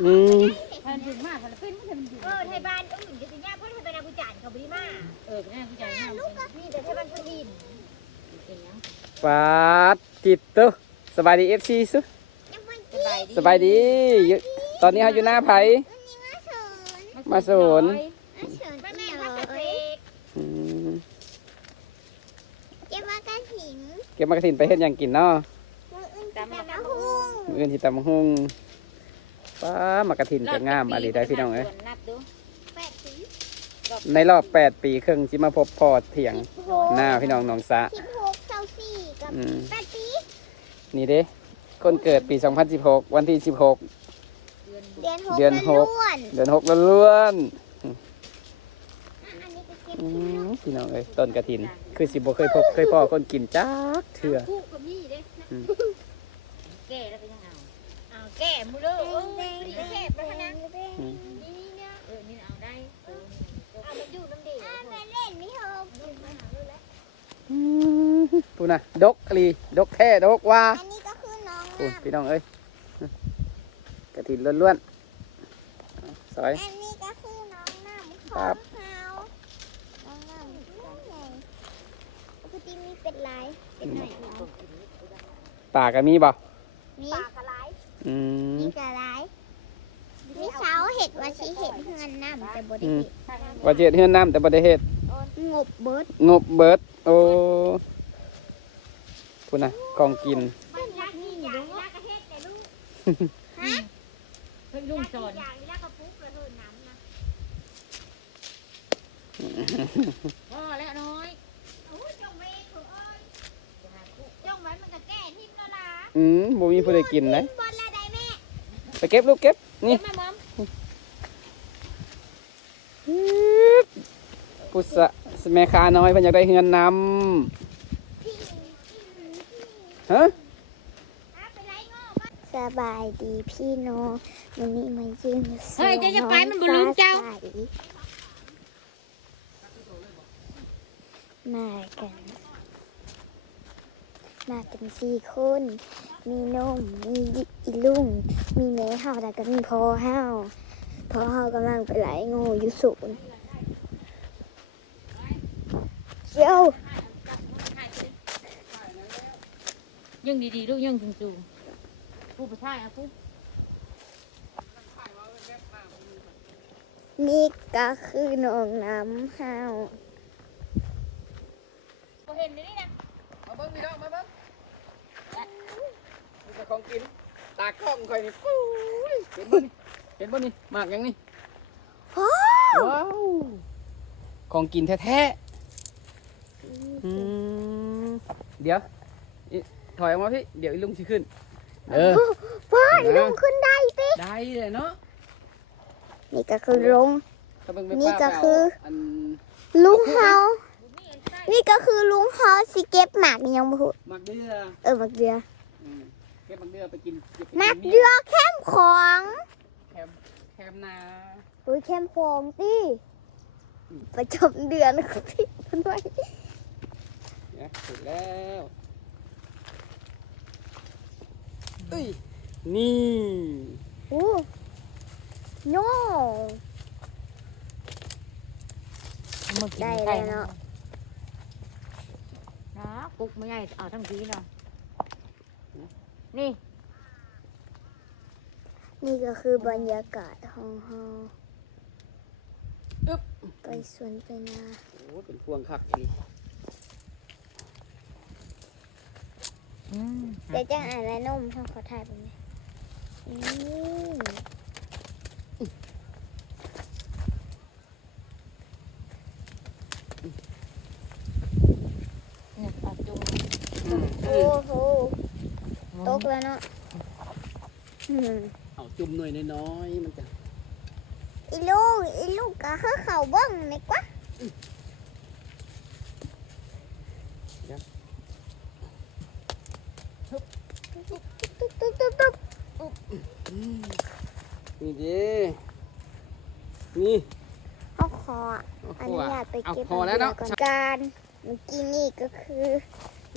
อืมมันถึงมากมันเป็นมันถึงเออไทยบ้านอื่นจะสิยากเพราะไทยบ้านอากุจานเขาบริมาเออแม่ผู้ใหญ่ห้ามมีแต่ไทยบ้านพื้นดินเป็นยังปาดติดตัวสบายดีเอฟซีสุสบายดีสบายดีอยู่ตอนนี้เขาอยู่หน้าไผมาสวนแม่แม่พักเสกอืมเก็บมากระถิ่นเก็บมากระถินไปเฮ็ดหยังกินเนาะมืออื่นจะมาหุ้งมื้ออื่นที่ตำหุง ป้ามากระถินก็งามอะไรได้พี่น้องเอ้ยนับดูแปดสิบในรอบ8ปีครึ่งที่มาพบพ่อเถียงหน้าพี่น้องหนองสะสิบหกเศร้าสี่กับอืมแปดปีนี่เด้คนเกิดปี 2016 วันที่ 16 เดือนหกเดือนหก ล้วนเดือน6ล้วนๆอะอันนี้ก็เก็บๆอืกินเนาะมพี่น้องเอ้ยต้นกระถิน คือสิบ่เคยพบเคยพ่อคนกินจักเถื่อคู่กับนี่เด้อืม แก่แล้วเป็นยังไง เอาแก้มือเด้อเออ แดง ดี แดง แค่ แด พะ ง นะ แดง อืม นี่เนี่ย เออนี่เอาได้เออ เอามันอยู่น้ำเดียว อะไปเล่นไม่หก อื มพูดนะดกอหลีดกแท้ดกว่าอันนี้ก็คือน้องโอ้ยน้ำพี่น้องเอ้ยกระถินล้วนๆสอยอันนี้ก็คือน้องน้ำขครัองบเขาน้องน้ำน้องใหญ่ปกติมีเป็ดลายเป็ดหน่อยเหรอป่าก็มีบ่มีปากกระไรอืมมีกระไรมีเช้าเห็ดว่าชีเห็ดเฮือนน้ำแต่บ่ได้เห็ดว่าเจ็ดเฮือนน้ำแต่บ่ได้เฮ็ดงบเบิดงบเบิดโอ้ พูดนะกองกิน มันยากนี่อย่างยากกระเฮ็ดแต่ลูกฮะเพิ่งลุงยากสอนอย่างยากกระปุกเลยเฮือนน้ำนะพ่อแล้วน้อยโอ้ยจงไว้เถอะเอ้ยจงไว้มันก็แก้ทิ่มแล้วล่ะอืมบ่มีผู้ใดกินนะบอลละได้แม่ไปเก็บลูกเก็บนี่แม่มอมผู้สะแม่ค้าน้อยเพิ่นอยากได้เฮือนนำ ฮะอะไปไรโง่สบายดีพี่น้องวันนี้มาเยืมเฮ้ยเจะจะไปมันบ่ลืมเจ้ามากัน มากันสี่คน มีนมมีอีลุง มีแม่เฮาแล้วก็มีพ่อเฮาพ่อเฮากำลังไปไหลงูอยู่สูนย์เจ้า ยังดีๆลูกยังจุงๆผู้ผู้ชายอะผู้นี่ก็คือน้องน้ำเฮาก็เห็นนี่นะมาเบิ่งพี่น้องมาเบิ่งนี่ก็ของกิน ตากล้องข่อยนี่ปุ้ยเห็นบ่นี่เห็นบ่นี่มากยังนี่โอ้ว้าวของกินแท้ๆอืมเดี๋ยวอิ ถอยออกมาพี่ เดี๋ยวอีลุงสิขึ้น เออว้ายลุงขึ้นได้ติได้เลยเนาะนี่ก็คือลุง ถ้าเบิ่งไปนี่ป้าก็ไปเาคืออันลุงเฮา นี่ก็คือลุงเฮาสิเก็บหมากนี่ยังบ่พูดมักเดือเออหมากเดืออืมเก็บมักเดือไปกินก็บไปหมากนี่เดือแคมของแคมแคมนาอุ้ยแคมของติประจำเดือนของพี่มันไว้เนี่ยเสร็จแล้ว เอ้ย นี่ โอ้โน่มากินได้ไก่แล้วเนาะนะกุ๊กไม่ใหญ่เอาทั้งทีเนาะนี่ นี่ก็คือบรรยากาศของเฮาอึ๊บ ไปสวนไปนา โอ้เป็นพวงคักอีอื เดี๋ยวจะอ่านและนมทำขอถ่ายไปไหมอืมเนี่ยเอาจุงอืมโอ้โหตกแล้วเนาะอืมเอาจุ่มหน่อยน้อยๆมันจะอีลูกอีลูกก็คือเขาเบิ้งนี่กว่าตุ๊บ ตุ๊บตุ๊บตุ๊บนี่ดินี่ เอาขอเอาอพนุอญาตไปเอาเก็บพอแล้วเนาะ ก่อนการเมื่อกี้นี่ก็คือ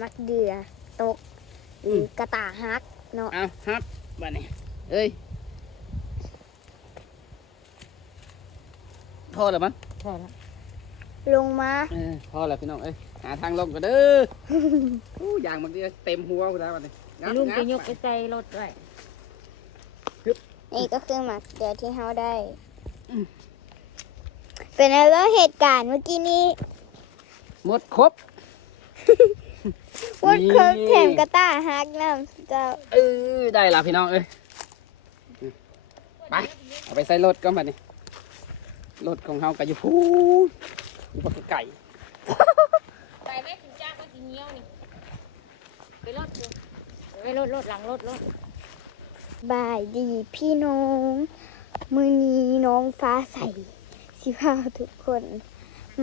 มักเดือตกหรือกระตาฮักเนาะ เอาครับบัดนี้เอ้ยพอแล้วมั้งใช่แล้วลงมาเออพอแล้วพี่น้องเอ้ยหาทางลงก็เด้อ อู้อย่างบางทีเต็มหัวกูแล้ววันนี้ งับลุงงัจะบยกไปใส่รถด้วยนี่ก็คือหมักเดียวที่เราได้ เป็นอะไรเหตุการณ์เมื่อกี้นี้หมดครบวุดนี่เคิร์กแถมกระต้าฮักน้ำเจ้าเออได้ละพี่น้องเอ้ยไปเอาไปใส่รถก็มานี่รถของเฮาก็อยู่พูนอยู่ปากไก่ ไปแม่ถึงจ้าก็กินเงี้ยวนี่ ไปรถดู ไปรถรถหลังรถรถบายดีพี่น้อง มือนีน้องฟ้าใสสิพาทุกคน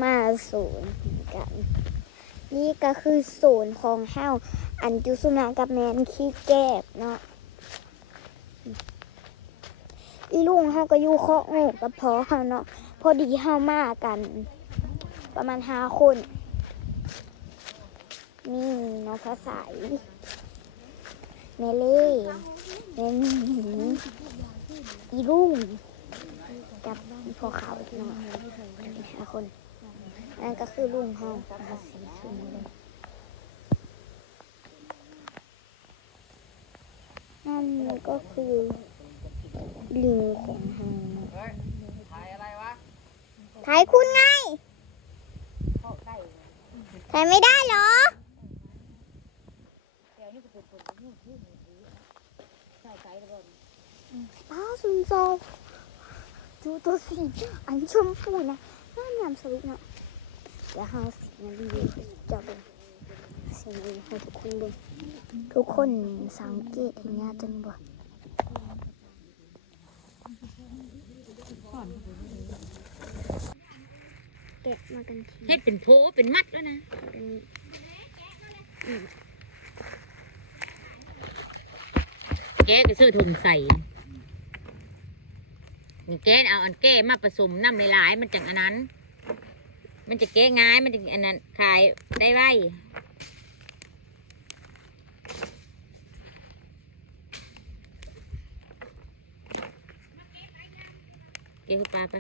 มาศูนย์กัน นี่ก็คือศูนย์ของเฮาอันจุสุนากับแมนขี้แกบเนาะอีลุงเฮาก็อยู่เคาะงูกับพอเฮาเนาะพอดีเฮามากัน ประมาณห้าคน นี่น้องฟ้าใส แม่เล่แม่หมีอีลุงกับอีพอขาวอีกเนาะห้าคนนั่นก็คือลุงเฮานะคะสีชมเลยนั่นก็คือลิงของเฮาถ่ายอะไรวะถ่ายคุณไงถ่ายไม่ได้เหรอ อ้าวสุนโซดูตัวสีอันชมพูนะน่างามสวิตนะเดี๋ยวเฮาสีนารีวิวจะเป็นสีนารีให้ทุกคนดูทุกคนสังเกตเห็นหน้าจนบ่เก็บมากันทีเฮ็ดเป็นโพเป็นมัดแล้วนะเป็น กะก็ซื้อถุงใส่นี่แกเอาอันแก้มาผสมน้ำหลายๆมันจากอันนั้น มันจะแก้ง่ายมันจะอันนั้นขายได้ไวเก็บเข้าปลาไป